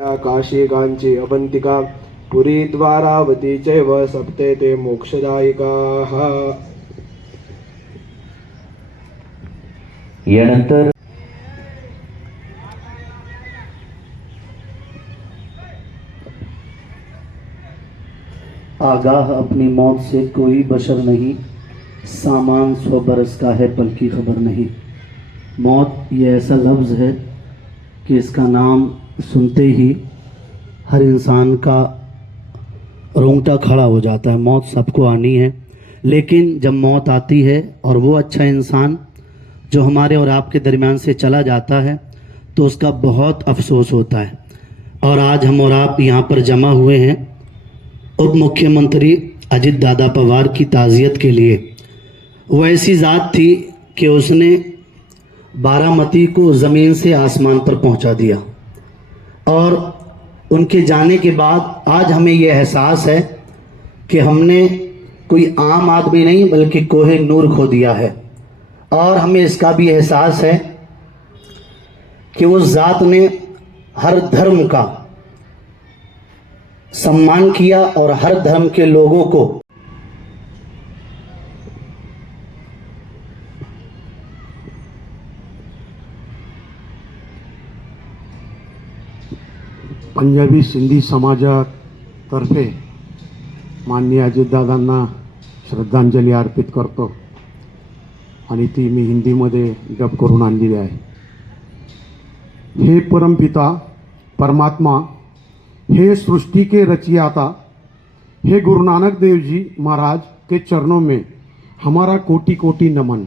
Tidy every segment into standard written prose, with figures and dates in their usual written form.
काशी कांची अवंतिका पुरी द्वारावती चैव सप्ते ते मोक्षदायिकाः। यानंतर आगाह अपनी मौत से कोई बशर नहीं, सामान 100 बरस का है पल की खबर नहीं। मौत ये ऐसा लफ्ज़ है कि इसका नाम सुनते ही हर इंसान का रोंगटा खड़ा हो जाता है। मौत सबको आनी है, लेकिन जब मौत आती है और वो अच्छा इंसान जो हमारे और आपके दरमियान से चला जाता है तो उसका बहुत अफसोस होता है। और आज हम और आप यहाँ पर जमा हुए हैं उप मुख्यमंत्री अजित दादा पवार की ताज़ियत के लिए। वो ऐसी ज़ात थी कि उसने बारामती को ज़मीन से आसमान पर पहुंचा दिया, और उनके जाने के बाद आज हमें ये एहसास है कि हमने कोई आम आदमी नहीं बल्कि कोहे नूर खो दिया है। और हमें इसका भी एहसास है कि उस ज़ात ने हर धर्म का सम्मान किया और हर धर्म के लोगों को पंजाबी सिंधी समाजातर्फे माननीय अजितदादांना श्रद्धांजली अर्पित करतो आणि ती मी हिंदीमध्ये डब करून आणलेली आहे। हे परमपिता परमात्मा, हे सृष्टि के रचियाता, हे गुरु नानक देव जी महाराज के चरणों में हमारा कोटि कोटि नमन।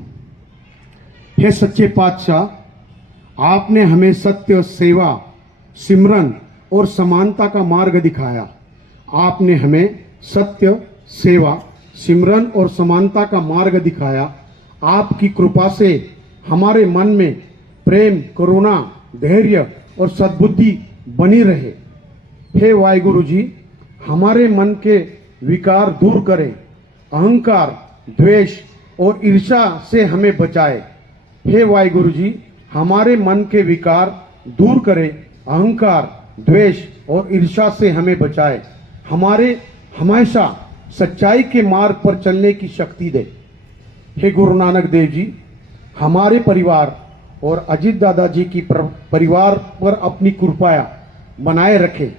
हे सच्चे पातशाह, आपने हमें सत्य, सेवा, सिमरन और समानता का मार्ग दिखाया। आपने हमें सत्य, सेवा, सिमरन और समानता का मार्ग दिखाया। आपकी कृपा से हमारे मन में प्रेम, करुणा, धैर्य और सद्बुद्धि बनी रहे। हे वाहिगुरु जी, हमारे मन के विकार दूर करें, अहंकार, द्वेष और ईर्ष्या से हमें बचाए। हे वाहिगुरु जी, हमारे मन के विकार दूर करें, अहंकार, द्वेष और ईर्ष्या से हमें बचाए। हमारे हमेशा सच्चाई के मार्ग पर चलने की शक्ति दे। हे गुरु नानक देव जी, हमारे परिवार और अजित दादाजी की परिवार पर अपनी कृपा बनाए रखें।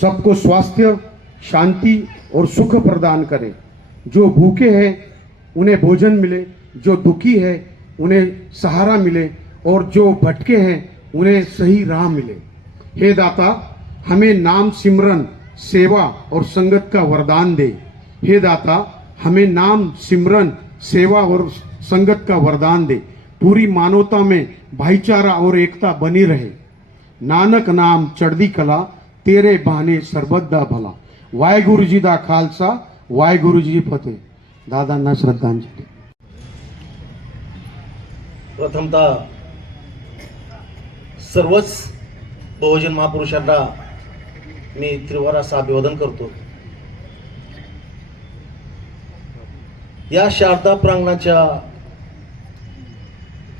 सबको स्वास्थ्य, शांति और सुख प्रदान करें। जो भूखे हैं उन्हें भोजन मिले, जो दुखी है उन्हें सहारा मिले, और जो भटके हैं उन्हें सही राह मिले। हे दाता, हमें नाम सिमरन, सेवा और संगत का वरदान दे। हे दाता, हमें नाम सिमरन, सेवा और संगत का वरदान दे। पूरी मानवता में भाईचारा और एकता बनी रहे। नानक नाम चढ़दी कला, तेरे बहाने सरबत दा भला। वाहेगुरु जी दा खालसा, वाहेगुरु जी फतेह। दादांना श्रद्धांजली। प्रथमतः सर्वच बहुजन महापुरुषांना मी त्रिवार असं अभिवादन करतो। या शारदा प्रांगणाच्या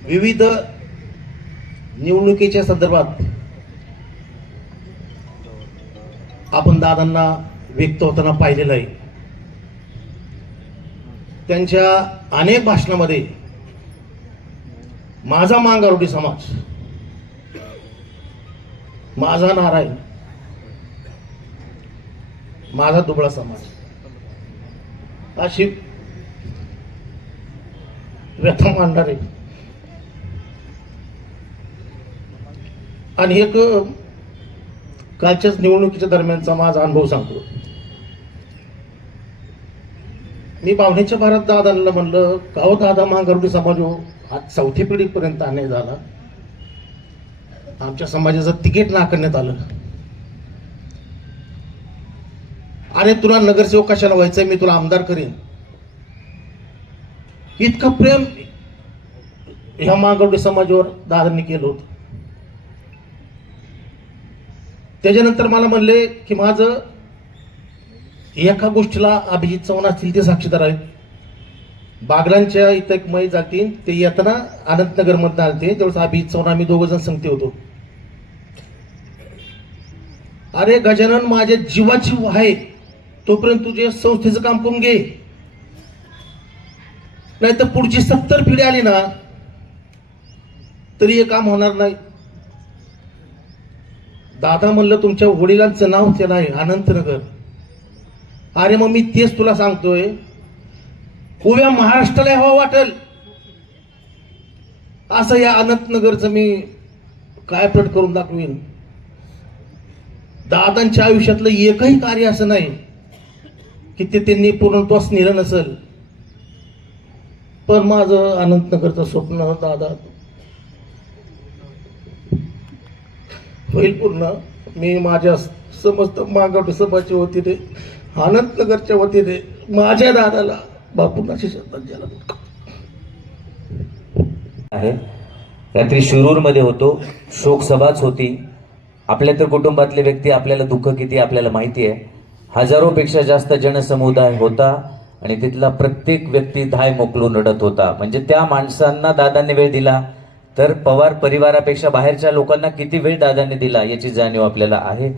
विविध निवडणुकीच्या संदर्भात आपण दादांना व्यक्त होताना पाहिलेलं आहे। त्यांच्या अनेक भाषणामध्ये माझा मांगारोटी समाज, माझा नारायण, माझा दुबळा समाज अशी व्यथा मांडणारे आणि एक कालच्याच निवडणुकीच्या दरम्यानचा माझा अनुभव सांगतो। मी पाहुण्याच्या भारात दादांना म्हणलं, का हो दादा, मांगारोटी समाज हो आज 4थी पिढीपर्यंत अन्याय झाला, आमच्या समाजाचं तिकीट नाकारण्यात आलं, अरे तुला नगरसेवक कशाला व्हायचंय, मी तुला आमदार करेन। इतकं प्रेम ह्या मांगारोटी समाजावर दादांनी केलं होतं। त्याच्यानंतर मला म्हणले की माझं एका गोष्टीला अभिजित चव्हाण असतील ते साक्षीदार आहेत। बागलांच्या इथं एक मै जातील, ते येताना अनंतनगर मध्ये आलते, तेवढं अभिजित चव्हाण आम्ही दोघं जण संगते होतो। अरे गजानन, माझ्या जीवाची आहे तोपर्यंत तुझे संस्थेचं काम करून घे, नाही तर पुढची 70 पिढी आली ना तरी हे काम होणार नाही. दादा म्हणलं तुमच्या वडिलांचं नाव त्याला आहे अनंतनगर. अरे मग मी तेच तुला सांगतोय, उभ्या महाराष्ट्राला हवा वाटेल असं या अनंतनगरचं मी काय प्रट करून दाखवीन. दादांच्या आयुष्यातलं एकही कार्य असं नाही की ते त्यांनी पूर्णत्वास नेलं नसेल. पण माझं अनंतनगरचं स्वप्न दादा होईल पूर्ण. मी माझ्या समस्त मागावटी समाजाच्या वतीने, अनंतनगरच्या वतीने माझ्या दादाला बापूंची श्रद्धांजली आहे. रात्री शिरूरमध्ये होतो, शोकसभाच होती. आपल्या तर कुटुंबातले व्यक्ती, आपल्याला दुःख किती आपल्याला माहिती आहे. हजारोपेक्षा जास्त जनसमुदाय होता आणि तिथला प्रत्येक व्यक्ती धाय मोकलून रडत होता. म्हणजे त्या माणसांना दादांनी वेळ दिला तर पवार परिवारापेक्षा बाहेरच्या लोकांना किती वेळ दादांनी दिला याची जाणीव आपल्याला आहे.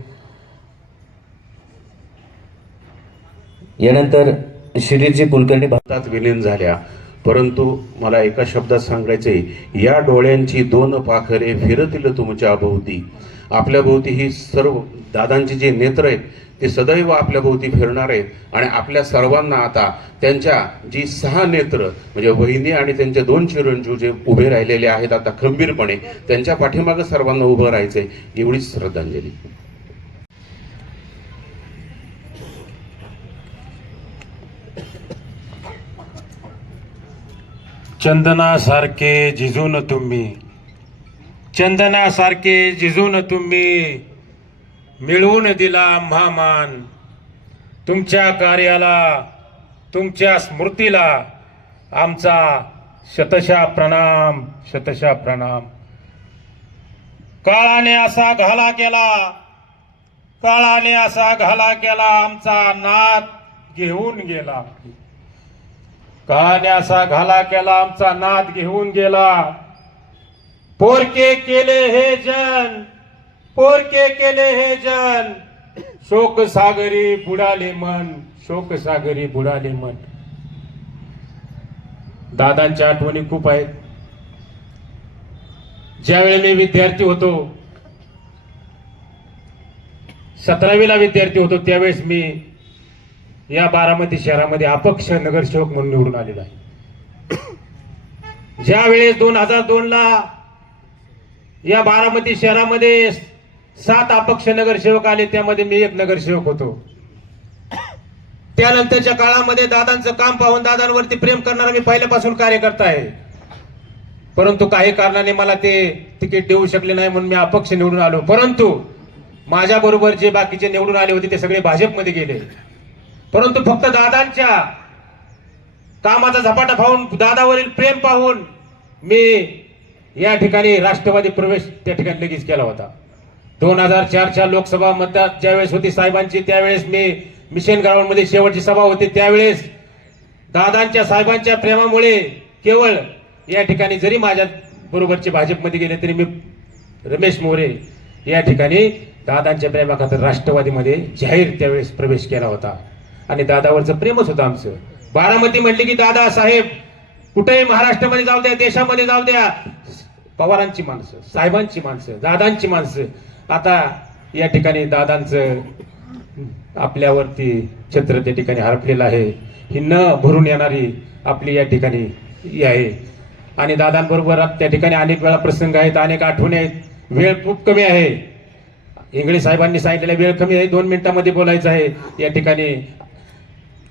यानंतर शिरीरजी कुलकर्णी भारतात विलीन झाल्या, परंतु मला एका शब्दात सांगायचे, या डोळ्यांची 2 पाखरे फिरतील तुमच्या भोवती. आपल्या भोवती ही सर्व दादांची जे नेत्र आहेत ते सदैव आपल्या भोवती फिरणार आहेत. आणि आपल्या सर्वांना आता त्यांच्या जी 6 नेत्र म्हणजे वहिनी आणि त्यांचे 2 चिरंजीव जे उभे राहिलेले आहेत आता खंबीरपणे, त्यांच्या पाठीमागं सर्वांना उभं राहायचंय. एवढीच श्रद्धांजली. चंदनासारखे झिजून तुम्ही, चंदनासारखे झिजून तुम्ही, मिळवून दिला महामान. तुमच्या कार्याला, तुमच्या स्मृतीला आमचा शतशः प्रणाम, शतशः प्रणाम. काळाने असा घाला केला, काळाने असा घाला केला, आमचा नाद घेऊन गेला. काळाने असा घाला केला, आमचा नाद घेऊन गेला. पोरके केले हे जन, पोरके केले हे जन, शोक सागरी बुडाले मन, शोक सागरी बुडाले मन. दादांच्या आठवणी खूप आहेत. ज्यावेळी मी विद्यार्थी होतो, 17वीला विद्यार्थी होतो, त्यावेळेस मी या बारामती शहरामध्ये अपक्ष नगरसेवक म्हणून निवडून आलेला आहे. ज्यावेळेस 2002ला या बारामती शहरामध्ये 7 अपक्ष नगरसेवक आले, त्यामध्ये मी एक नगरसेवक होतो. त्यानंतरच्या काळामध्ये दादांचं काम पाहून दादांवरती प्रेम करणारा मी पहिल्यापासून कार्यकर्ता आहे. परंतु काही कारणाने मला ते तिकीट देऊ शकले नाही म्हणून मी अपक्ष निवडून आलो. परंतु माझ्या बरोबर जे बाकीचे निवडून आले होते ते सगळे भाजपमध्ये गेले. परंतु फक्त दादांच्या कामाचा झपाटा पाहून, दादावरील प्रेम पाहून मी या ठिकाणी राष्ट्रवादी प्रवेश त्या ठिकाणी लगेच केला होता. 2004च्या लोकसभा मतदार ज्यावेळेस होती साहेबांची, त्यावेळेस मी मिशन ग्राउंडमध्ये शेवटची सभा होती. त्यावेळेस दादांच्या साहेबांच्या प्रेमामुळे केवळ या ठिकाणी जरी माझ्या बरोबरचे भाजपमध्ये गेले तरी मी रमेश मोरे या ठिकाणी दादांच्या प्रेमाखातर राष्ट्रवादीमध्ये जाहीर त्यावेळेस प्रवेश केला होता. आणि दादावरचं प्रेमच होतं आमचं. बारामती म्हटली की दादा साहेब, कुठेही महाराष्ट्रामध्ये जाऊ द्या, देशामध्ये जाऊ द्या, पवारांची माणसं, साहेबांची माणसं, दादांची माणसं. आता या ठिकाणी दादांचं आपल्यावरती छत्र त्या ठिकाणी हरपलेलं आहे. ही न भरून येणारी आपली या ठिकाणी आहे. आणि दादांबरोबर त्या ठिकाणी अनेक वेळा प्रसंग आहेत, अनेक आठवणी आहेत. वेळ खूप कमी आहे. इंगळे साहेबांनी सांगितलेला वेळ कमी आहे, 2 मिनिटांमध्ये बोलायचं आहे. या ठिकाणी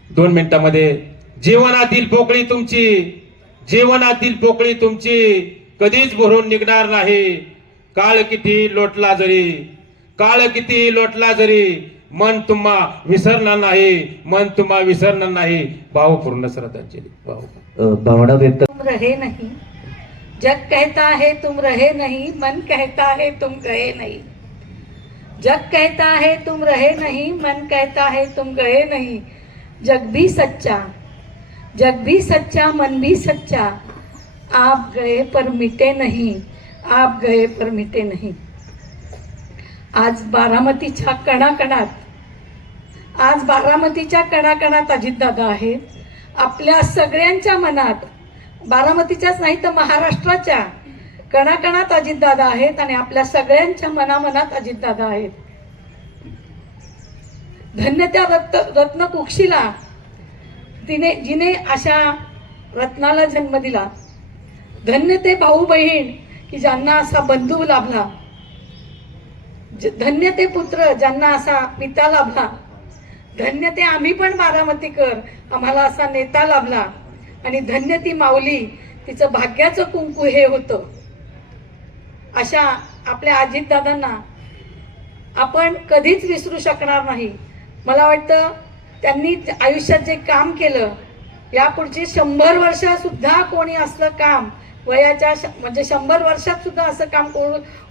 2 मिनिटांमध्ये, जीवनातील पोकळी तुमची, जीवनातील पोकळी तुमची कधीच भरून निघणार नाही. काळ किती लोटला जरी, काळ किती लोटला जरी, मन तुम्हा विसरणार नाही, मन तुम्हा विसरणार नाही. भावपूर्ण श्रद्धांजली. भावना व्यक्त. तुम रहे नहीं, जग कहता है तुम रहे नहीं, मन कहता है तुम गए नहीं. जग कहता है तुम रहे नहीं, मन कहता है तुम गए नहीं. जग भी सच्चा, जग भी सच्चा, मन भी सच्चा, आप गए पर मिटे नहीं, आप गए पर मिटे नहीं. आज बारामतीच्या कणाकणात अजितदादा आहेत. आपल्या सगळ्यांच्या मनात, बारामतीच्याच नाही तर महाराष्ट्राच्या कणाकणात अजितदादा आहेत आणि आपल्या सगळ्यांच्या मनामनात अजितदादा आहेत. धन्य त्या रत्न कुक्षीला जिने अशा रत्नाला जन्म दिला. धन्य ते भाऊ बहीण की ज्यांना असा बंधू लाभला. धन्य ते पुत्र ज्यांना असा पिता लाभला. धन्य ते आम्ही पण बारामतीकर, आम्हाला असा नेता लाभला. आणि धन्य ती माऊली, तिचं भाग्याचं कुंकू हे होतं. अशा आपल्या अजितदादांना आपण कधीच विसरू शकणार नाही. मला वाटतं त्यांनी आयुष्यात जे काम केलं, यापुढची 100 वर्ष सुद्धा कोणी असलं काम वयाच्या म्हणजे 100 वर्षात सुद्धा असं काम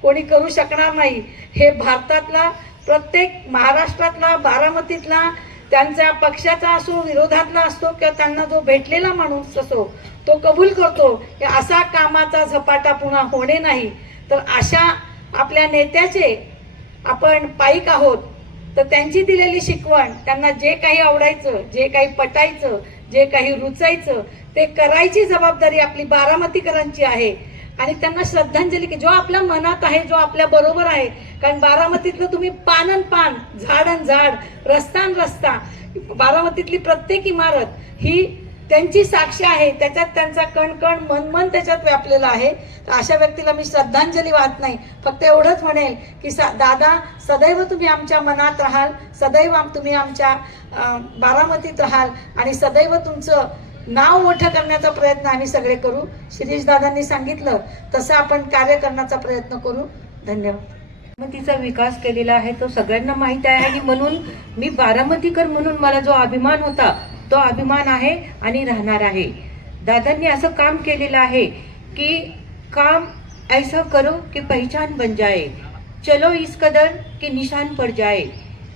कोणी करू शकणार नाही. हे भारतातला प्रत्येक, महाराष्ट्रातला, बारामतीतला, त्यांच्या पक्षाचा असो, विरोधातला असतो किंवा त्यांना जो भेटलेला माणूस असो, तो कबूल करतो की असा कामाचा झपाटा पुन्हा होणे नाही. तर अशा आपल्या नेत्याचे आपण पाईक आहोत. तर त्यांची दिलेली शिकवण, त्यांना जे काही आवडायचं, जे काही पटायचं, जे काही रुचायचं ते करायची जबाबदारी आपली बारामतीकरांची आहे. आणि त्यांना श्रद्धांजली की जो आपल्या मनात आहे, जो आपल्या बरोबर आहे. कारण बारामतीतलं तुम्ही पान, झाड, रस्ता, बारामतीतली प्रत्येक इमारत ही त्यांची साक्ष आहे. त्याच्यात त्यांचा कण मन त्याच्यात व्यापलेला आहे. तर अशा व्यक्तीला मी श्रद्धांजली वाहत नाही, फक्त एवढंच म्हणेल की दादा, सदैव तुम्ही आमच्या मनात राहाल, सदैव तुम्ही आमच्या बारामतीत राहाल आणि सदैव तुमचं नाव मोठं करण्याचा प्रयत्न आम्ही सगळे करू. शिरीष दादांनी सांगितलं तसं आपण कार्य करण्याचा प्रयत्न करू. धन्यवाद. बारामतीचा विकास केलेला आहे तो सगळ्यांना माहीत आहे आणि म्हणून मी बारामतीकर म्हणून मला जो अभिमान होता तो अभिमान आहे आणि राहणार आहे. दादांनी असं काम केलेलं आहे की काम ऐसा करो कि पहचान बन जाए, चलो इस कदर कि निशान पड़ जाए.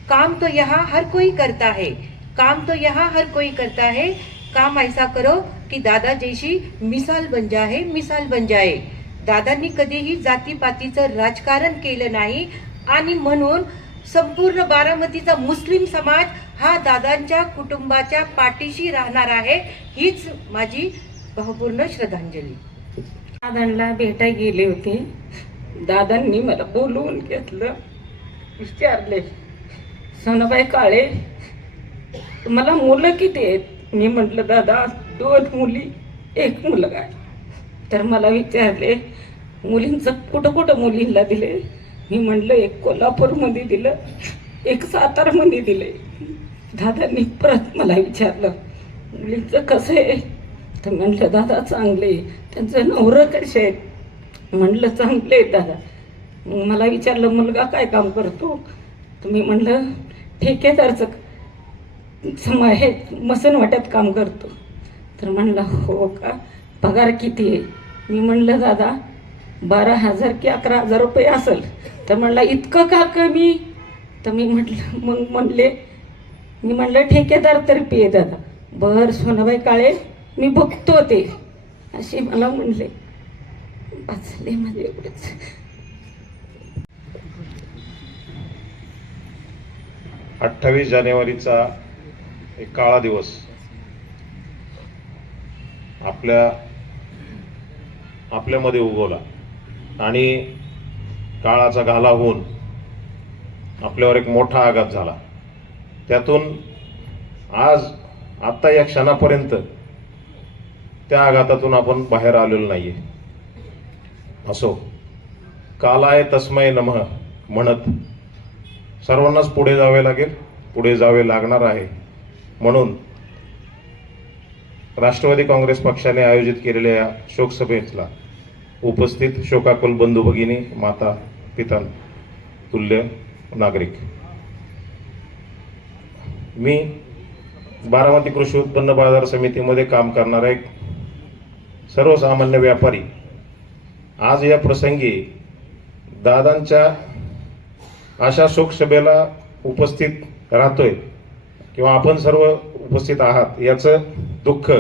काम तो यहाँ हर कोई करता है, काम तो यहाँ हर कोई करता है. काम ऐसा करो की दादा जैसी मिसाल बन जाए. दादांनी कधीही जातीपातीचं राजकारण केलं नाही आणि म्हणून संपूर्ण बारामतीचा मुस्लिम समाज हा दादांच्या कुटुंबाच्या पाठीशी राहणार आहे. हीच माझी भावपूर्ण श्रद्धांजली. दादांना भेटाय गेले होते. दादांनी मला बोलवून घेतलं, विचारले, सोनाबाई काळे मला मुलं किती आहेत? मी म्हटलं दादा 2 मुली 1 मुलगा आहे. तर मला विचारले मुलींचं कुठं मुलींना दिले? मी म्हटलं 1 कोल्हापूरमध्ये दिलं, 1 सातारमध्ये दिले. दादांनी परत मला विचारलं मुलींचं कसं आहे? तर म्हटलं दादा चांगले. त्यांचं नवरं कसे आहेत? म्हटलं चांगले आहेत दादा. मग मला विचारलं मुलगा काय काम करतो? तर मी म्हटलं ठेकेदारचं हे मसनवाट्यात काम करतो. तर म्हणलं हो का, पगार किती आहे? मी म्हणलं दादा 12,000 की 11,000 रुपये असेल. तर म्हणला इतकं का कमी? तर मी म्हणलं ठेकेदार तर्फे आहे दादा. बरं सोनाबाई काळे मी बघतो ते, असे मला म्हणले. वाचले माझे एवढेच. 28 जानेवारीचा एक काळा दिवस आपल्यामध्ये उगवला आणि काळाचा घाला होऊन आपल्यावर एक मोठा आघात झाला. त्यातून आत्ता या क्षणापर्यंत त्या आघातातून आपण बाहेर आलेलो नाहीये. असो, कालाय तस्मै नमः म्हणत सर्वांनाच पुढे जावे लागेल, पुढे जावे लागणार आहे. म्हणून राष्ट्रवादी काँग्रेस पक्षाने आयोजित केलेल्या या शोकसभेला उपस्थित शोकाकुल बंधू भगिनी, माता पिता, तुल्य नागरिक, मी बारामती कृषी उत्पन्न बाजार समितीमध्ये काम करणारा एक सर्वसामान्य व्यापारी आज या प्रसंगी दादांच्या अशा शोकसभेला उपस्थित राहतोय किंवा आपण सर्व उपस्थित आहात याचं दुःख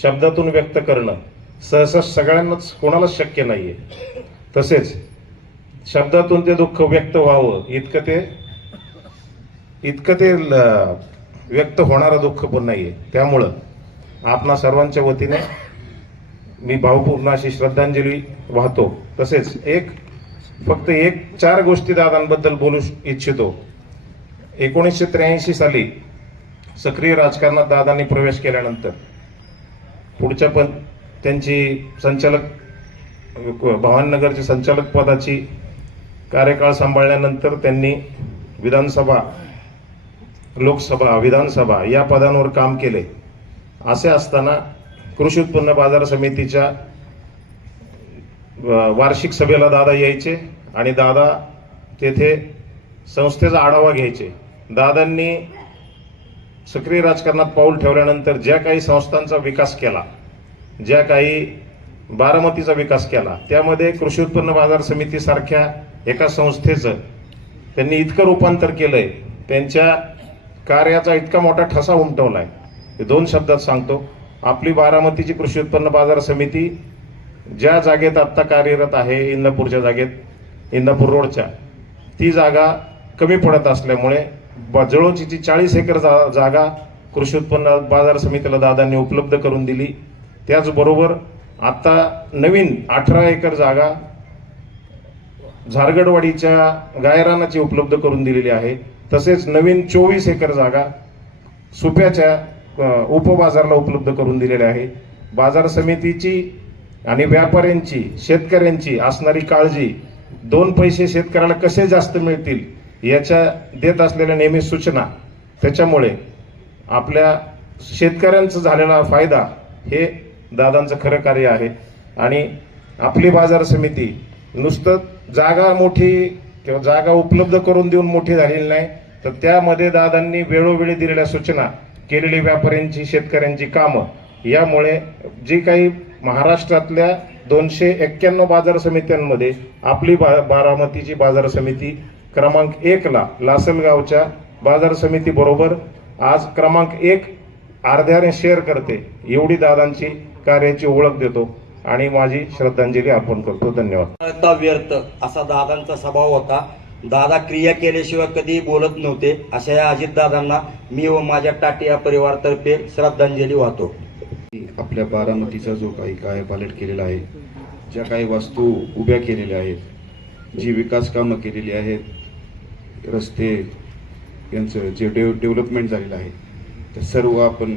शब्दातून व्यक्त करणं सहसा सगळ्यांनाच कोणालाच शक्य नाहीये. तसेच शब्दातून ते दुःख व्यक्त व्हावं इतकं ते व्यक्त होणारं दुःख पण नाहीये. त्यामुळं आपणा सर्वांच्या वतीने मी भावपूर्ण अशी श्रद्धांजली वाहतो. तसेच फक्त 4 गोष्टी दादांबद्दल बोलू इच्छितो. 1983 साली सक्रिय राजकारणात दादांनी प्रवेश केल्यानंतर पुढच्या पण त्यांची भावनगरची संचालक पदाची कार्यकाळ सांभाळल्यानंतर त्यांनी विधानसभा, लोकसभा, विधानसभा या पदांवर काम केले. असे असताना कृषी उत्पन्न बाजार समितीच्या वार्षिक सभेला दादा यायचे आणि दादा तेथे संस्थेचा आढावा घ्यायचे. दादांनी सक्रिय राजकारणात पाऊल ठेवल्यानंतर ज्या काही संस्थांचा विकास केला, ज्या काही बारामतीचा विकास केला, त्यामध्ये कृषी उत्पन्न बाजार समितीसारख्या एका संस्थेचं त्यांनी इतकं रूपांतर केलंय, त्यांच्या कार्याचा इतका मोठा ठसा उमटवलाय. 2 शब्दात सांगतो. आपली बारामतीची कृषी उत्पन्न बाजार समिती ज्या जागेत आत्ता कार्यरत आहे, इंदापूरच्या जागेत, इंदापूर रोडच्या, ती जागा कमी पडत असल्यामुळे जवळची 40 एकर जागा कृषी उत्पन्न बाजार समितीला दादांनी उपलब्ध करून दिली. त्याचबरोबर आता नवीन 18 एकर जागा झारगडवाडीच्या गायरानाची उपलब्ध करून दिलेली आहे. तसेच नवीन 24 एकर जागा सुप्याच्या उपबाजारला उपलब्ध करून दिलेली आहे. बाजार समितीची आणि व्यापाऱ्यांची, शेतकऱ्यांची असणारी काळजी, 2 पैसे शेतकऱ्याला कसे जास्त मिळतील याच्या देत असलेल्या नेहमी सूचना, त्याच्यामुळे आपल्या शेतकऱ्यांचा झालेला फायदा हे दादांचं खरं कार्य आहे. आणि आपली बाजार समिती नुसतं जागा मोठी किंवा जागा उपलब्ध करून देऊन मोठी झालेली नाही, तर त्यामध्ये दादांनी वेळोवेळी दिलेल्या सूचना, केलेली व्यापाऱ्यांची, शेतकऱ्यांची कामं, यामुळे जी काही महाराष्ट्रातल्या 291 बाजार समित्यांमध्ये आपली बारामतीची बाजार समिती क्रमांक 1 ला लासलगावच्या बाजार समिती बरोबर आज क्रमांक 1 अर्ध्याने शेअर करते. एवढी दादांची कार्याची ओळख देतो आणि माझी श्रद्धांजली अर्पण करतो. धन्यवाद. व्यर्थ असा दादांचा स्वभाव होता. दादा क्रिया केल्याशिवाय कधी बोलत नव्हते. अशा या अजितदादांना मी व माझ्या टाटिया परिवारातर्फे श्रद्धांजली वाहतो. आपल्या बारामतीचा जो काही कायापालट केलेला आहे, ज्या काही वास्तू उभ्या केलेल्या आहेत, जी विकास कामं केलेली आहेत, रस्ते यांचं जे डेव्हलपमेंट झालेलं आहे, ते सर्व आपण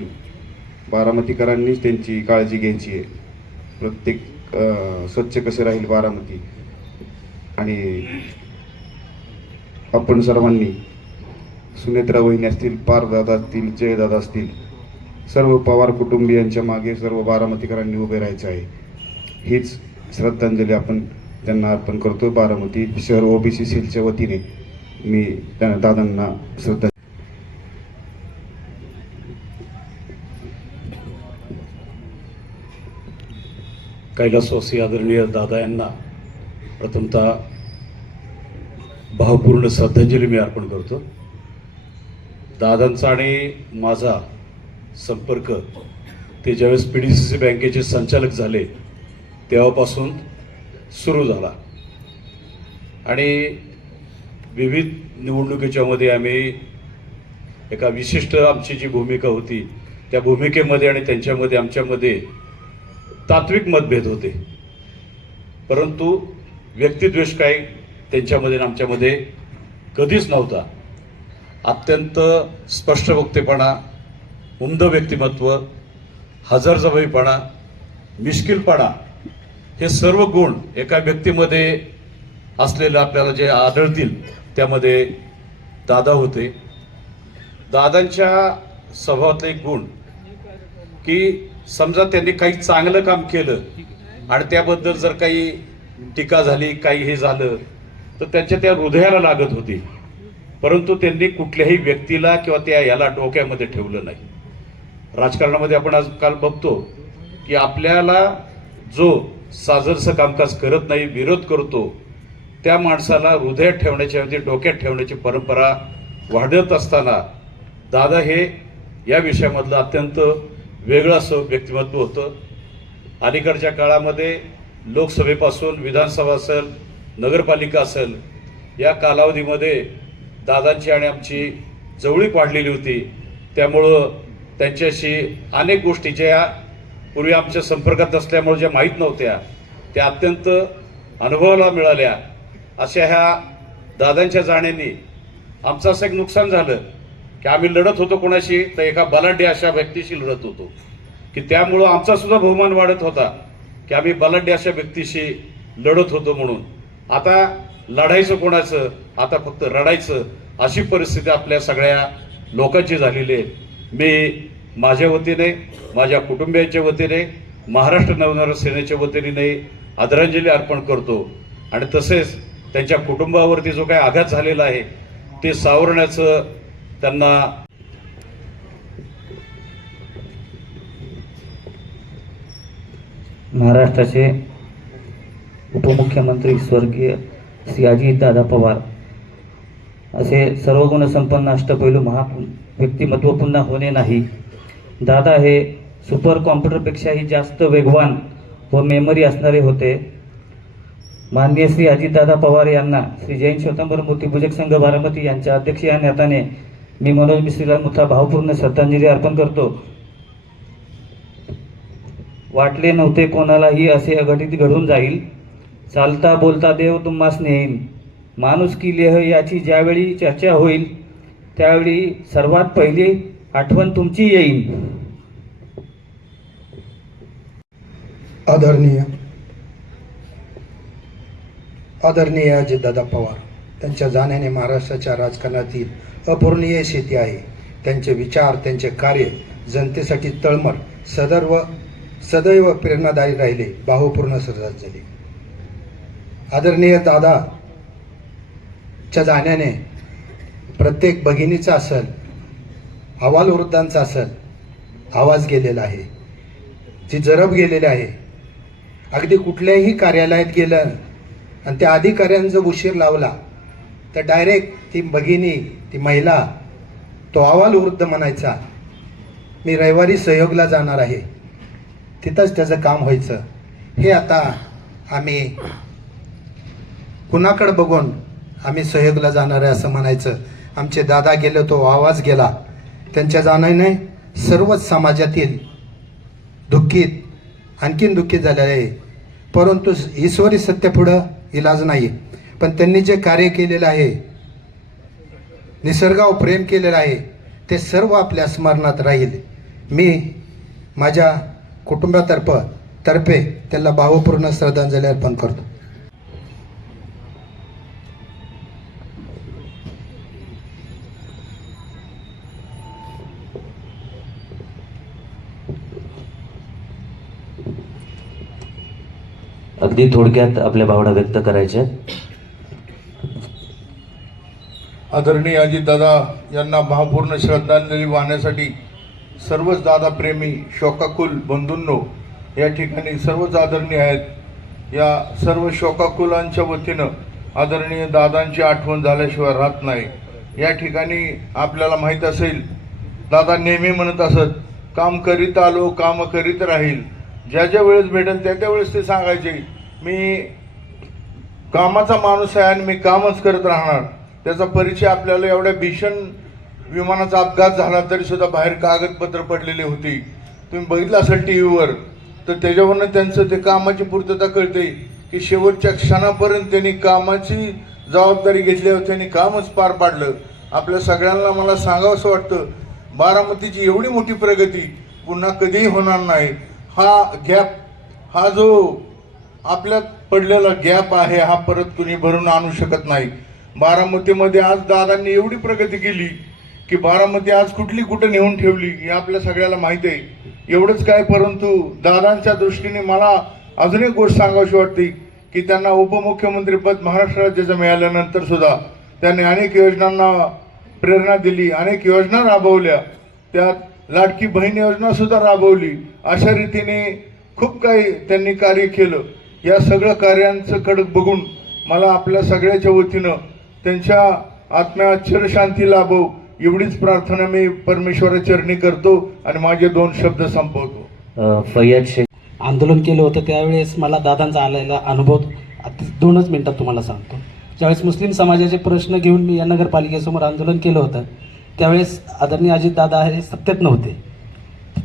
बारामतीकरांनीच त्यांची काळजी घ्यायची आहे. प्रत्येक स्वच्छ कसे राहील बारामती, आणि आपण सर्वांनी सुनेत्रा वहिनी असतील, पारदादा असतील, जयदादा असतील, सर्व पवार कुटुंबियांच्या मागे सर्व बारामतीकरांनी उभे राहायचं आहे. हीच श्रद्धांजली आपण त्यांना अर्पण करतो. बारामती शहर ओबीसी सेलच्या वतीने मी दादांना श्रद्धा. कैलासवासी आदरणीय दादा यांना प्रथमतः भावपूर्ण श्रद्धांजली मी अर्पण करतो. दादांचा आणि माझा संपर्क ते ज्यावेळेस PDCC बँकेचे संचालक झाले तेव्हापासून सुरू झाला आणि विविध निवडणुकीच्यामध्ये आम्ही एका विशिष्ट आमची जी भूमिका होती त्या भूमिकेमध्ये आणि त्यांच्यामध्ये आमच्यामध्ये तात्विक मतभेद होते, परंतु व्यक्तिद्वेष काही त्यांच्यामध्ये आणि आमच्यामध्ये कधीच नव्हता. अत्यंत स्पष्ट वक्तेपणा, उमद व्यक्तिमत्व, हजरजबाबीपणा, मिश्किलपणा हे सर्व गुण एका व्यक्तीमध्ये असलेले आपल्याला जे आढळतील त्यामध्ये दादा होते. दादांच्या स्वभावातला एक गुण की समजा त्यांनी काही चांगलं काम केलं आणि त्याबद्दल जर काही टीका झाली, काही हे झालं तर त्यांच्या त्या हृदयाला लागत होती, परंतु त्यांनी कुठल्याही व्यक्तीला किंवा त्या याला डोक्यामध्ये ठेवलं नाही. राजकारणामध्ये आपण आजकाल बघतो की आपल्याला जो साजरसं कामकाज करत नाही, विरोध करतो, त्या माणसाला हृदयात ठेवण्याच्या ऐवजी डोक्यात ठेवण्याची परंपरा वाढत असताना दादा हे या विषयामधलं अत्यंत वेगळं असं व्यक्तिमत्व होतं. अलीकडच्या काळामध्ये लोकसभेपासून विधानसभा असेल, नगरपालिका असेल, या कालावधीमध्ये दादांची आणि आमची जवळीक वाढलेली होती. त्यामुळं त्यांच्याशी अनेक गोष्टी ज्या पूर्वी आमच्या संपर्कात असल्यामुळे ज्या माहीत नव्हत्या त्या अत्यंत अनुभवाला मिळाल्या. अशा ह्या दादांच्या जाण्याने आमचं असं एक नुकसान झालं की आम्ही लढत होतो कोणाशी, तर एका बलाढ्य अशा व्यक्तीशी लढत होतो की त्यामुळं आमचा सुद्धा बहुमान वाढत होता की आम्ही बलाढ्य अशा व्यक्तीशी लढत होतो. म्हणून आता लढायचं कोणाचं, आता फक्त रडायचं, अशी परिस्थिती आपल्या सगळ्या लोकांची झालेली आहे. मी माझ्या वतीने, माझ्या कुटुंबियांच्या वतीने, महाराष्ट्र नवनिर्माण सेनेच्या वतीने आदरांजली अर्पण करतो. आणि तसेच त्यांच्या कुटुंबावरती जो काही आघात झालेला आहे ते सावरण्याचं त्यांना महाराष्ट्राचे उपमुख्यमंत्री स्वर्गीय श्री अजितदादा पवार असे सर्व गुणसंपन्न अष्टपैलू व्यक्तिमत्व पुन्हा होणे नाही. दादा हे सुपर कॉम्प्युटरपेक्षाही जास्त वेगवान व मेमरी असणारे होते. माननीय श्री अजितदादा पवार यांना श्री जैन श्वेतांबर मूर्तिपूजक संघ बारामती यांच्या अध्यक्ष या नात्याने मी मनोज मिश्रीला मोठा भावपूर्ण श्रद्धांजली अर्पण करतो. वाटले नव्हते कोणालाही असे अघटित घडून जाईल. चालता बोलता देव तुम्हास नेईन. माणुसकी लेह याची ज्यावेळी चर्चा होईल त्यावेळी सर्वात पहिली आठवण तुमची येईल. आदरणीय अजितदादा पवार त्यांच्या जाण्याने महाराष्ट्राच्या राजकारणातील अपूर्णीय स्थिती आहे. त्यांचे विचार, त्यांचे कार्य जनतेसाठी तळमळ सदैव प्रेरणादायी राहिले. भावपूर्ण श्रद्धांजली. आदरणीय दादाच्या जाण्याने प्रत्येक भगिनीचा असेल, अबालवृद्धांचा असेल, आवाज गेलेला आहे, जी जरब गेलेली आहे. अगदी कुठल्याही कार्यालयात गेलं आणि त्या अधिकाऱ्यांनी जर उशीर लावला तर डायरेक्ट ती भगिनी, ती महिला, तो अबालवृद्ध म्हणायचा मी रविवारी सहयोगला जाणार आहे, तिथंच त्याचं काम व्हायचं. हे आता आम्ही कुणाकडे बघून आम्ही सहयोगला जाणार आहे असं म्हणायचं. आमचे दादा गेले, तो आवाज गेला. त्यांच्या जाण्याने सर्वच समाजातील आणखीन दुःखित झालेले आहे. परंतु ईश्वरी सत्यापुढं इलाज नाही. पण त्यांनी जे कार्य केलेलं आहे, निसर्गावर प्रेम केलेलं आहे, ते सर्व आपल्या स्मरणात राहील. मी माझ्या कुटुंबातर्फे त्यांना भावपूर्ण श्रद्धांजली अर्पण करतो. अगदी थोडक्यात आपल्या भावना व्यक्त करायच्या. आदरणीय अजितदादा यांना भावपूर्ण श्रद्धांजली वाहण्यासाठी सर्वच दादाप्रेमी शोकाकुल बंधूंनो या ठिकाणी सर्वच आदरणीय आहेत. या सर्व शोकाकुलांच्या वतीनं आदरणीय दादांची आठवण झाल्याशिवाय राहत नाही. या ठिकाणी आपल्याला माहीत असेल, दादा नेहमी म्हणत असत, काम करीत आलो काम करीत राहील. ज्या ज्या वेळेस भेटेल त्या त्या वेळेस ते सांगायचे, मी कामाचा माणूस आहे आणि मी कामच करत राहणार. त्याचा परिचय आपल्याला एवढ्या भीषण विमानाचा अपघात झाला तरी सुद्धा बाहेर कागदपत्र पडलेली होती. तुम्ही बघितलं असेल टी व्हीवर, तर त्याच्यावरनं त्यांचं ते कामाची पूर्तता कळते की शेवटच्या क्षणापर्यंत त्यांनी कामाची जबाबदारी घेतल्यावर त्यांनी कामच पार पाडलं. आपल्या सगळ्यांना मला सांगावंसं वाटतं, बारामतीची एवढी मोठी प्रगती पुन्हा कधीही होणार नाही. हा गॅप, हा जो आपल्यात पडलेला गॅप आहे, हा परत कुणी भरून आणू शकत नाही. बारामतीमध्ये आज दादांनी एवढी प्रगती केली की बारामती आज कुठं नेऊन ठेवली हे आपल्या सगळ्याला माहिती आहे. एवढंच काय, परंतु दादांच्या दृष्टीने मला अजून एक गोष्ट सांगावीशी वाटते की त्यांना उपमुख्यमंत्रीपद महाराष्ट्र राज्याचं मिळाल्यानंतर सुद्धा त्यांनी अनेक योजनांना प्रेरणा दिली, अनेक योजना राबवल्या. त्यात लाडकी बहीण योजना सुद्धा राबवली. अशा रीतीने खूप काही त्यांनी कार्य केलं. या सगळं कार्यांचं कडक बघून मला आपल्या सगळ्याच्या वतीनं त्यांच्या आत्म्यात चिरशांती लाभो एवढीच प्रार्थना मी परमेश्वराच्या चरणी करतो आणि माझे 2 शब्द संपवतो. फैयद शेख आंदोलन केलं होतं त्यावेळेस मला दादांचा आलेला अनुभव आता 2च मिनटात तुम्हाला सांगतो. ज्यावेळेस मुस्लिम समाजाचे प्रश्न घेऊन मी या नगरपालिकेसमोर आंदोलन केलं होतं त्यावेळेस आदरणीय अजितदादा हे सत्तेत नव्हते.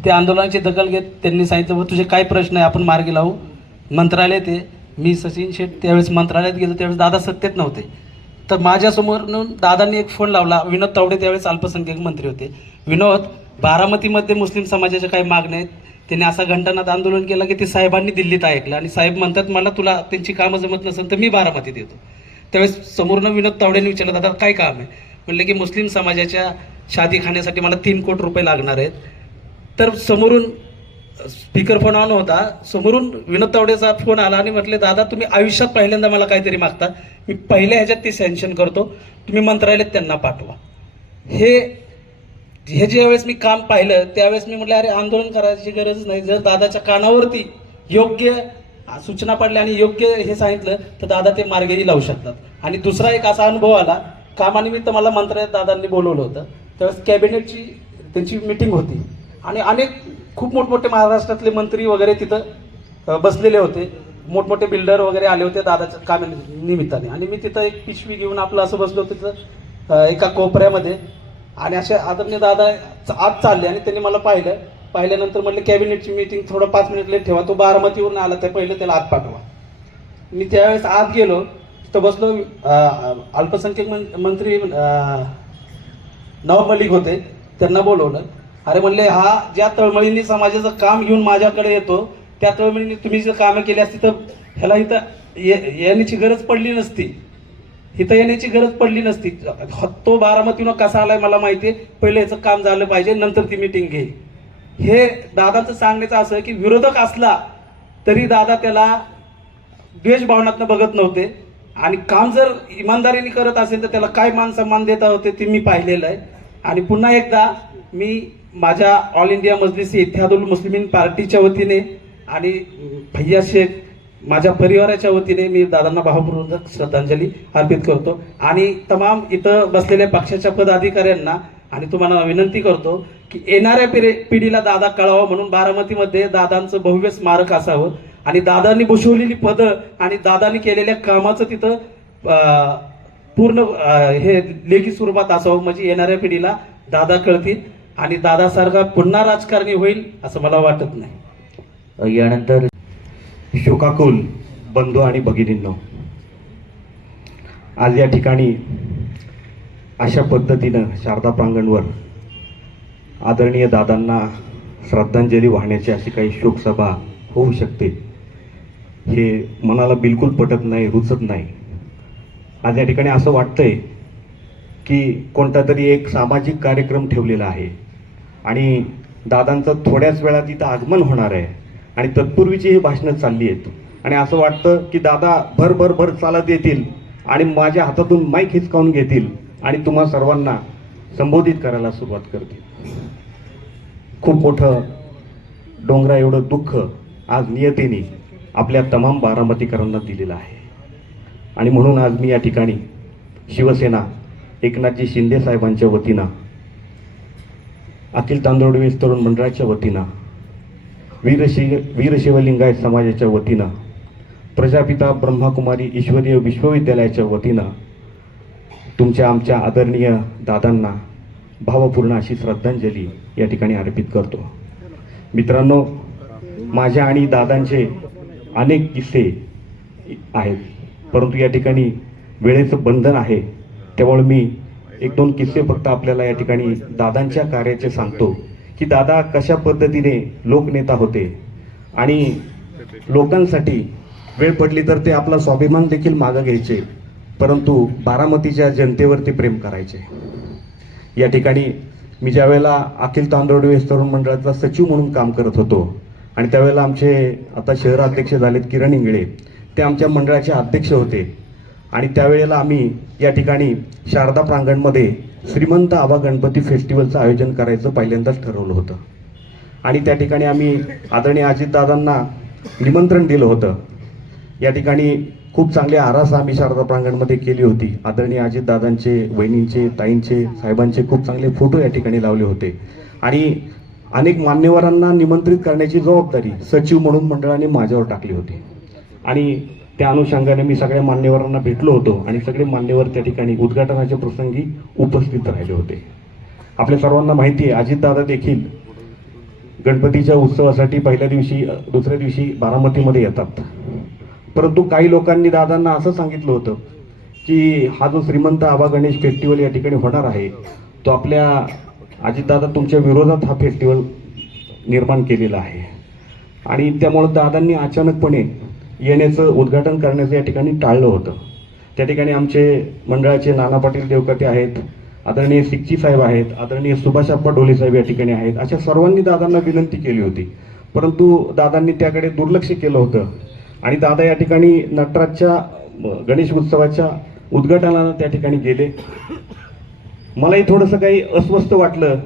त्या आंदोलनाची दखल घेत त्यांनी सांगितलं व तुझे काय प्रश्न आहे आपण मार्गी लावू. मंत्रालयात आहे, मी सचिन शेठ त्यावेळेस मंत्रालयात गेलो त्यावेळेस दादा सत्तेत नव्हते. तर माझ्यासमोरून दादांनी एक फोन लावला. विनोद तावडे त्यावेळेस अल्पसंख्याक मंत्री होते. विनोद, बारामतीमध्ये मुस्लिम समाजाच्या काही मागण्या आहेत. त्यांनी असा घंटानाद आंदोलन केला की ते साहेबांनी दिल्लीत ऐकलं आणि साहेब म्हणतात मला तुला त्यांची कामं जमत नसेल तर मी बारामतीत येतो. त्यावेळेस समोरनं विनोद तावडेंनी विचारलं दादा काय काम आहे. म्हणले की मुस्लिम समाजाच्या शादीखान्यासाठी मला 3 कोटी रुपये लागणार आहेत. तर समोरून स्पीकर फोन ऑन होता, समोरून विनोद तावडेचा फोन आला आणि म्हटले दादा तुम्ही आयुष्यात पहिल्यांदा मला काहीतरी मागता, मी पहिल्या ह्याच्यात ते सँक्शन करतो, तुम्ही मंत्रालयात त्यांना पाठवा. हे ज्यावेळेस मी काम पाहिलं त्यावेळेस मी म्हटलं अरे आंदोलन करायची गरज नाही. जर दादाच्या कानावरती योग्य सूचना पडल्या आणि योग्य हे सांगितलं तर दादा ते मार्गही लावू शकतात. आणि दुसरा एक असा अनुभव आला, कामानिमित्त मला मंत्रालयात दादांनी बोलवलं होतं. त्यावेळेस कॅबिनेटची त्यांची मीटिंग होती आणि अनेक खूप मोठमोठे महाराष्ट्रातले मंत्री वगैरे तिथं बसलेले होते. मोठमोठे बिल्डर वगैरे आले होते दादाच्या कामानिमित्ताने. आणि मी तिथं एक पिशवी घेऊन आपलं असं बसलो तिथं एका कोपऱ्यामध्ये आणि असे आदरणीय दादा आत चालले आणि त्यांनी मला पाहिल्यानंतर म्हटलं कॅबिनेटची मीटिंग थोडं 5 मिनिट लेट ठेवा, तो बारामतीवरून आला त्या पहिले त्याला आत पाठवा. मी त्यावेळेस आत गेलो, तिथं बसलो. अल्पसंख्याक मंत्री नवाब मलिक होते, त्यांना बोलवलं. अरे म्हणले हा ज्या तळमळींनी समाजाचं काम घेऊन माझ्याकडे येतो त्या तळमळींनी तुम्ही जर कामं केली असती तर ह्याला इथं येण्याची गरज पडली नसती. तो बारामतीनं कसा आलाय मला माहिती आहे. पहिलं याचं काम झालं पाहिजे, नंतर ती मीटिंग घे. हे दादाचं सांगण्याचं असं की विरोधक असला तरी दादा त्याला द्वेषभावनातनं बघत नव्हते आणि काम जर इमानदारीने करत असेल तर त्याला काय मान सन्मान देता होते ते मी पाहिलेलं आहे. आणि पुन्हा एकदा मी माझ्या ऑल इंडिया मजलिस इत्तेहादुल मुस्लिमीन पार्टीच्या वतीने आणि भैया शेख माझ्या परिवाराच्या वतीने मी दादांना भावपूर्वक श्रद्धांजली अर्पित करतो. आणि तमाम इथं बसलेल्या पक्षाच्या पदाधिकाऱ्यांना आणि तुम्हाला विनंती करतो की येणाऱ्या पिढीला दादा कळावं म्हणून बारामतीमध्ये दादांचं भव्य स्मारक असावं आणि दादांनी भूषवलेली पदं आणि दादांनी केलेल्या कामाचं तिथं पूर्ण हे लेखी स्वरूपात असावं म्हणजे येणाऱ्या पिढीला दादा कळतील आणि दादासारखा पुन्हा राजकारणी होईल असं मला वाटत नाही. यानंतर शोकाकुल बंधू आणि भगिनींनो, आज या ठिकाणी अशा पद्धतीनं शारदा प्रांगणवर आदरणीय दादांना श्रद्धांजली वाहण्याची अशी काही शोकसभा होऊ शकते हे मनाला बिलकुल पटत नाही, रुचत नाही. आज या ठिकाणी असं वाटतंय की कोणता तरी एक सामाजिक कार्यक्रम ठेवलेला आहे आणि दादांचं थोड्याच वेळात इथं आगमन होणार आहे आणि तत्पूर्वीची ही भाषणं चालली आहेत आणि असं वाटतं की दादा भर चालत येतील आणि माझ्या हातातून माईक हिसकावून घेतील आणि तुम्हा सर्वांना संबोधित करायला सुरुवात करतील. खूप मोठं डोंगरा एवढं दुःख आज नियतीने आपल्या तमाम बारामतीकरांना दिलेलं आहे आणि म्हणून आज मी या ठिकाणी शिवसेना एकनाथजी शिंदे साहेबांच्या वतीनं, अखिल तांदोळी तरुण मंडळाच्या वतीनं, वीरशिवलिंगायत समाजाच्या वतीनं, प्रजापिता ब्रह्माकुमारी ईश्वरीय विश्वविद्यालयाच्या वतीनं तुमच्या आमच्या आदरणीय दादांना भावपूर्ण अशी श्रद्धांजली या ठिकाणी अर्पित करतो. मित्रांनो, माझ्या आणि दादांचे अनेक किस्से आहेत परंतु या ठिकाणी वेळेचं बंधन आहे त्यामुळे मी 1-2 किस्से फक्त आपल्याला या ठिकाणी दादांच्या कार्याचे सांगतो की दादा कशा पद्धतीने लोकनेता होते आणि लोकांसाठी वेळ पडली तर ते आपला स्वाभिमान देखील मागं घ्यायचे परंतु बारामतीच्या जनतेवरती प्रेम करायचे. या ठिकाणी मी ज्यावेळेला अखिल तांदोळी तरुण मंडळाचा सचिव म्हणून काम करत होतो आणि त्यावेळेला आमचे आता शहराध्यक्ष झालेत किरण इंगळे, ते आमच्या मंडळाचे अध्यक्ष होते आणि त्यावेळेला आम्ही या ठिकाणी शारदा प्रांगणमध्ये श्रीमंत आबा गणपती फेस्टिवलचं आयोजन करायचं पहिल्यांदाच ठरवलं होतं आणि त्या ठिकाणी आम्ही आदरणीय अजितदादांना निमंत्रण दिलं होतं. या ठिकाणी खूप चांगली आरास आम्ही शारदा प्रांगणमध्ये केली होती. आदरणीय अजितदादांचे, वहिनींचे, ताईंचे, साहेबांचे खूप चांगले फोटो या ठिकाणी लावले होते आणि अनेक मान्यवरांना निमंत्रित करण्याची जबाबदारी सचिव म्हणून मंडळाने माझ्यावर टाकली होती आणि त्या अनुषंगाने मी सगळ्या मान्यवरांना भेटलो होतो आणि सगळे मान्यवर त्या ठिकाणी उद्घाटनाच्या प्रसंगी उपस्थित राहिले होते. आपल्या सर्वांना माहिती आहे, अजितदादा देखील गणपतीच्या उत्सवासाठी पहिल्या दिवशी दुसऱ्या दिवशी बारामतीमध्ये येतात. परंतु काही लोकांनी दादांना असं सांगितलं होतं की हा जो श्रीमंत आबा गणेश फेस्टिवल या ठिकाणी होणार आहे, तो आपल्या अजितदादा तुमच्या विरोधात हा फेस्टिवल निर्माण केलेला आहे. आणि त्यामुळं दादांनी अचानकपणे येण्याचं उद्घाटन करण्याचं या ठिकाणी टाळलं होतं. त्या ठिकाणी आमचे मंडळाचे नाना पाटील देवकते आहेत, आदरणीय सिक्ची साहेब आहेत, आदरणीय सुभाषाप्पा ढोले साहेब या ठिकाणी आहेत. अशा सर्वांनी दादांना विनंती केली होती, परंतु दादांनी त्याकडे दुर्लक्ष केलं होतं. आणि दादा या ठिकाणी नटराजच्या गणेश उत्सवाच्या उद्घाटनाला त्या ठिकाणी गेले. मलाही थोडंसं काही अस्वस्थ वाटलं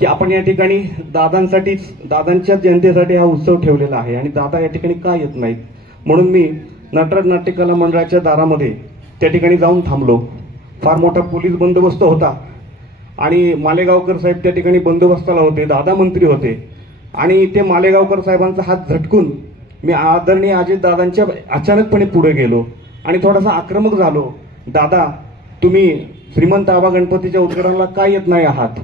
की आपण या ठिकाणी दादांसाठीच, दादांच्या जनतेसाठी हा उत्सव ठेवलेला आहे आणि दादा या ठिकाणी का येत नाहीत. म्हणून मी नटराज नाट्यकला मंडळाच्या दारामध्ये त्या ठिकाणी जाऊन थांबलो. फार मोठा पोलीस बंदोबस्त होता आणि मालेगावकर साहेब त्या ठिकाणी बंदोबस्ताला होते, दादा मंत्री होते. आणि ते मालेगावकर साहेबांचा हात झटकून मी आदरणीय अजितदादांच्या अचानकपणे पुढे गेलो आणि थोडासा आक्रमक झालो. दादा, तुम्ही श्रीमंत आबा गणपतीच्या उद्घाटनाला का येत नाही आहात?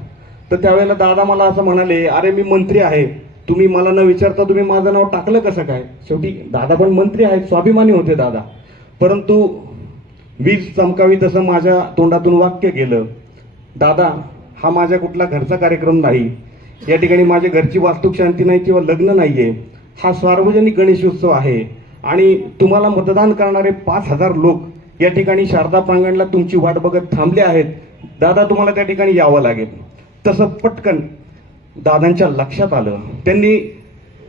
तर त्यावेळेला दादा मला असं म्हणाले, अरे मी मंत्री आहे, तुम्ही मला न विचारता तुम्ही माझं नाव टाकलं कसं काय? शेवटी दादा पण मंत्री आहेत, स्वाभिमानी होते दादा. परंतु वीज चमकावी तसं माझ्या तोंडातून वाक्य गेलं, दादा हा माझ्या कुठला घरचा कार्यक्रम नाही, या ठिकाणी माझ्या घरची वास्तुक शांती नाही किंवा लग्न नाही आहे, हा सार्वजनिक गणेशोत्सव आहे आणि तुम्हाला मतदान करणारे 5,000 लोक या ठिकाणी शारदा प्रांगणला तुमची वाट बघत थांबले आहेत. दादा तुम्हाला त्या ठिकाणी यावं लागेल. तसं पटकन दादांच्या लक्षात आलं. त्यांनी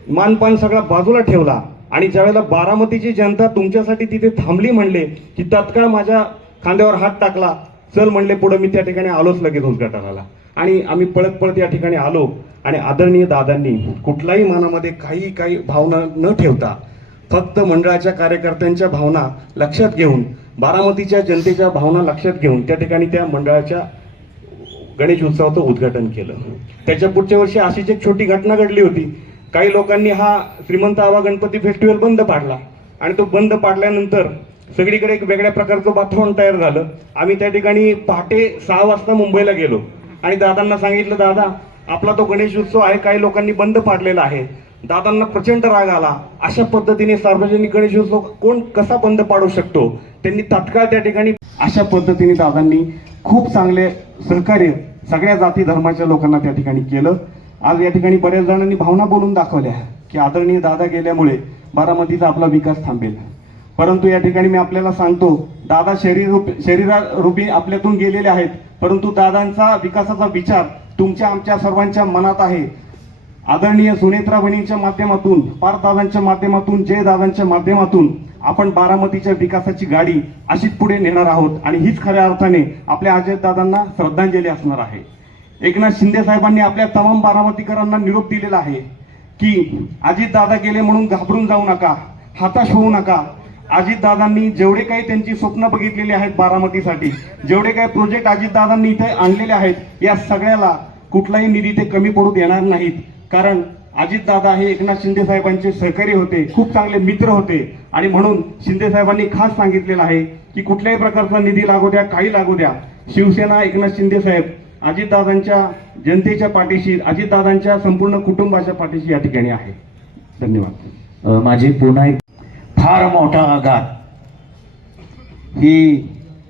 मानपान सगळा बाजूला ठेवला आणि ज्यावेळेला बारामतीची जनता तुमच्यासाठी तिथे थांबली म्हणले की तात्काळ माझ्या खांद्यावर हात टाकला, चल म्हणले पुढं. मी त्या ठिकाणी आलोच लगेच उद्घाटनाला आणि आम्ही पळत पळत या ठिकाणी आलो. आणि आदरणीय दादांनी कुठलाही मनामध्ये काही भावना न ठेवता फक्त मंडळाच्या कार्यकर्त्यांच्या भावना लक्षात घेऊन, बारामतीच्या जनतेच्या भावना लक्षात घेऊन त्या ठिकाणी त्या मंडळाच्या गणेश उत्सवाचं उद्घाटन केलं. त्याच्या पुढच्या वर्षी अशीच एक छोटी घटना घडली होती. काही लोकांनी हा श्रीमंत आबा गणपती फेस्टिवल बंद पाडला आणि तो बंद पाडल्यानंतर सगळीकडे एक वेगळ्या प्रकारचं वातावरण तयार झालं. आम्ही त्या ठिकाणी पहाटे 6 वाजता मुंबईला गेलो आणि दादांना सांगितलं, दादा आपला तो गणेश उत्सव आहे, काही लोकांनी बंद पाडलेला आहे. दादांना प्रचंड राग आला. अशा पद्धतीने सार्वजनिक गणेशोत्सव कोण कसा बंद पाडू शकतो? त्यांनी तात्काळ त्या ठिकाणी अशा पद्धतीने दादांनी खूप चांगले सहकार्य सगळ्या जाती धर्माच्या लोकांना त्या ठिकाणी केलं. आज या ठिकाणी बऱ्याच जणांनी भावना बोलून दाखवल्या की आदरणीय दादा गेल्यामुळे बारामतीचा आपला विकास थांबेल. परंतु या ठिकाणी मी आपल्याला सांगतो, दादा शरीरारूपी आपल्यातून गेलेले आहेत, परंतु दादांचा विकासाचा विचार तुमच्या आमच्या सर्वांच्या मनात आहे. आदरणीय सुनेत्रा बहिणींच्या माध्यमातून, पार्थदादांच्या माध्यमातून, जयदादांच्या माध्यमातून आपण बारामतीच्या विकासाची गाडी अशीच पुढे नेणार आहोत आणि हीच खऱ्या अर्थाने आपल्या अजितदादांना श्रद्धांजली असणार आहे. एकनाथ शिंदे साहेबांनी आपल्या तमाम बारामतीकरांना निरोप दिलेला आहे की अजितदादा गेले म्हणून घाबरून जाऊ नका, हताश होऊ नका. अजितदादांनी जेवढे काही त्यांची स्वप्न बघितलेली आहेत बारामतीसाठी, जेवढे काही प्रोजेक्ट अजितदादांनी इथे आणलेले आहेत, या सगळ्याला कुठलाही निधी ते कमी पडू देणार नाहीत. कारण अजितदादा हे एकनाथ शिंदे साहेबांचे सहकारी होते, खूप चांगले मित्र होते आणि म्हणून शिंदे साहेबांनी खास सांगितलेलं आहे की कुठल्याही प्रकारचा निधी लागू द्या, काही लागू द्या, शिवसेना एकनाथ शिंदे साहेब अजितदादांच्या जनतेच्या पाठीशी, अजितदादांच्या संपूर्ण कुटुंबाच्या पाठीशी या ठिकाणी आहे. धन्यवाद. माझी पुन्हा एक फार मोठा आघात, ही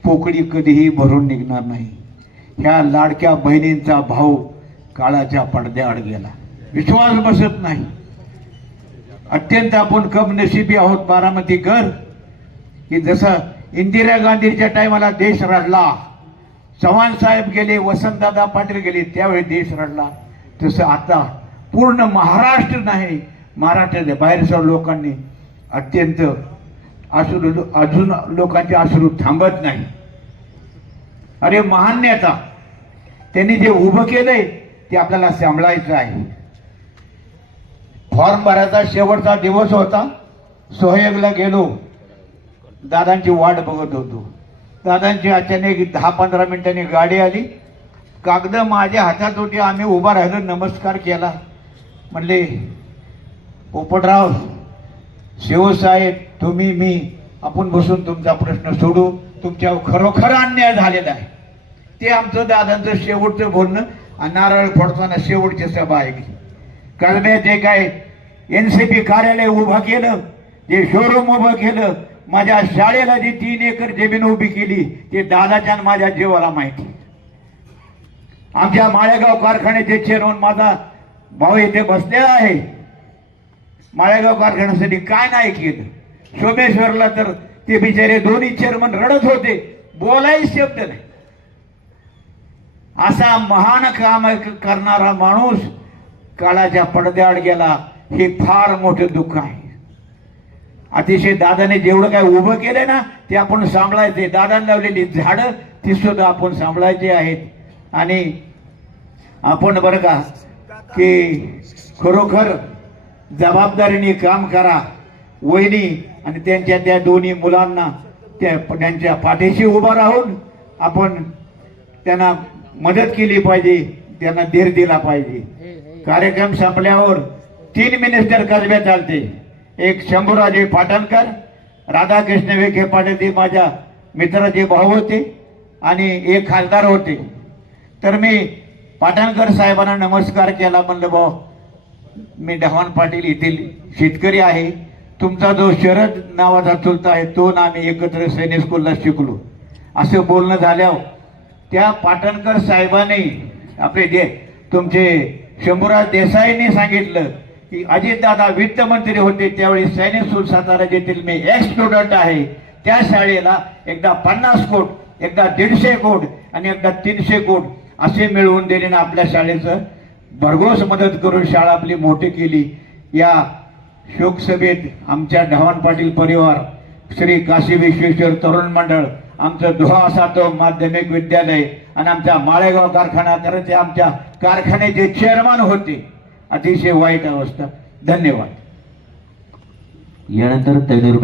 पोकळी कधीही भरून निघणार नाही. ह्या लाडक्या बहिणींचा भाऊ काळाच्या पडद्याआड गेला, विश्वास बसत नाही. अत्यंत आपण कमनशिबी आहोत बारामतीकर की जसं इंदिरा गांधीच्या टायमाला देश रडला, चव्हाण साहेब गेले, वसंतदादा पाटील गेले, त्यावेळी देश रडला, तसं आता पूर्ण महाराष्ट्र नाही, महाराष्ट्राच्या बाहेरच्या लोकांनी अत्यंत अश्रू, अजून लोकांचे अश्रू थांबत नाही. अरे महान नेता, त्यांनी जे उभं केलंय ते आपल्याला सांभाळायचं आहे. फॉर्म भरायचा शेवटचा दिवस होता, सोहयगला गेलो, दादांची वाट बघत होतो. दादांची अचानक 10-15 मिनिटांनी गाडी आली, कागद माझ्या हातात होती, आम्ही उभा राहिलो, नमस्कार केला. म्हणले पोपटराव, शिवसाहेब, तुम्ही, मी आपण बसून तुमचा प्रश्न सोडू. तुमच्यावर खरोखर अन्याय झालेला आहे. ते आमचं दादांचं शेवटचं बोलणं आणि नारळ फोडताना शेवटची सभा ऐकली. कसबे ते काय NCP कार्यालय उभं केलं, जे शोरूम उभं केलं, माझ्या शाळेला जी 3 एकर जमीन उभी केली, ते दादाच्या आणि माझ्या जीवाला माहिती. आमच्या माळेगाव कारखान्याचे चेअरमन माझा भाऊ इथे बसलेला आहे. माळेगाव कारखान्यासाठी काय नाही केलं. सोमेश्वरला तर ते बिचारे दोन्ही चेअरमन रडत होते, बोलायच शब्द नाही. असा महान काम करणारा माणूस काळाच्या पडद्याआड गेला, हे फार मोठं दुःख आहे. अतिशय दादाने जेवढं काय उभं केलंय ना, ते आपण सांभाळायचे. दादाने लावलेली झाडं ती सुद्धा आपण सांभाळायची आहेत. आणि आपण बरं का की खरोखर जबाबदारीने काम करा. वहिनी आणि त्यांच्या त्या दोन्ही मुलांना त्यांच्या पाठीशी उभा राहून आपण त्यांना मदत केली पाहिजे, त्यांना धीर दिला पाहिजे. कार्यक्रम संपल्यावर 3 मिनिस्टर कसबे चालते. एक शंभूराजे पाटणकर, राधाकृष्ण विखे पाटील ते माझ्या मित्राचे भाऊ होते आणि एक खासदार होते. तर मी पाटणकर साहेबांना नमस्कार केला. म्हणलं भाऊ, मी ढवाण पाटील येथील शेतकरी आहे. तुमचा जो शरद नावाचा चुलता आहे तो ना आम्ही एकत्र सैनिक स्कूलला शिकलो. असं बोलणं झाल्यावर त्या पाटणकर साहेबांनी आपले जे तुमचे शंभूराज देसाईंनी सांगितलं की अजितदादा वित्तमंत्री होते त्यावेळी सैनिक स्कूल सातारा येथील मी एक्स स्टुडंट आहे. त्या शाळेला एकदा 50 कोट, एकदा 150 कोट आणि एकदा 300 कोट असे मिळवून दिले ना आपल्या शाळेचं भरघोस मदत करून शाळा आपली मोठी केली. या शोकसभेत आमच्या ढवाण पाटील परिवार, श्री काशी विश्वेश्वर तरुण मंडळ, आमचं दुहा सातो माध्यमिक विद्यालय आणि आमच्या माळेगाव कारखाना, कारण ते आमच्या कारखान्याचे चेअरमन होते. अतिशय वाईट अवस्था. धन्यवाद. यानंतर तैनूर